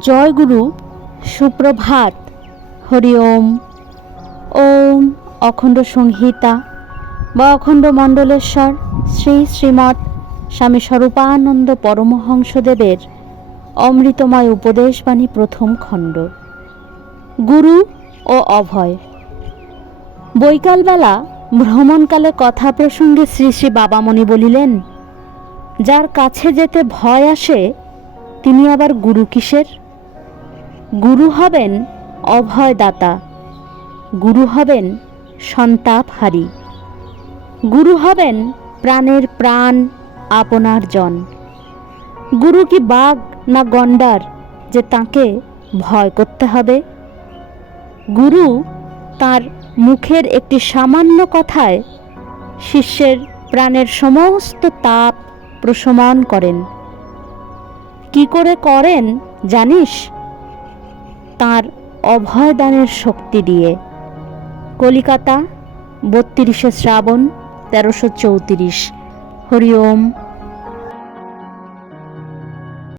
জয় গুরু সুপ্রভাত। হরি ওম। ওম অখণ্ড সংহিতা বা অখণ্ড মণ্ডলেশ্বর শ্রী শ্রীমৎ স্বামী স্বরূপানন্দ পরমহংসদেবের অমৃতময় উপদেশবাণী প্রথম খণ্ড। গুরু ও অভয়। বৈকালবেলা ভ্রমণকালে কথা প্রসঙ্গে শ্রী শ্রী বাবামণি বলিলেন, যার কাছে যেতে ভয় আসে, তিনি আবার গুরু কিসের? গুরু হবেন অভয়দাতা। গুরু হবেন সন্তাপহারী। গুরু হবেন প্রাণের প্রাণ আপনার জন। গুরু কি বাঘ না গন্ডার যে তাকে ভয় করতে হবে? গুরু তার মুখের একটি সামান্য কথায় শিষ্যের প্রাণের সমস্ত তাপ প্রশমন করেন। কি করে করেন জানিস? তার অভয়দানের শক্তি দিয়ে। কলিকাতা বত্রিশে শ্রাবণ তেরোশো চৌত্রিশ। হরি ওম।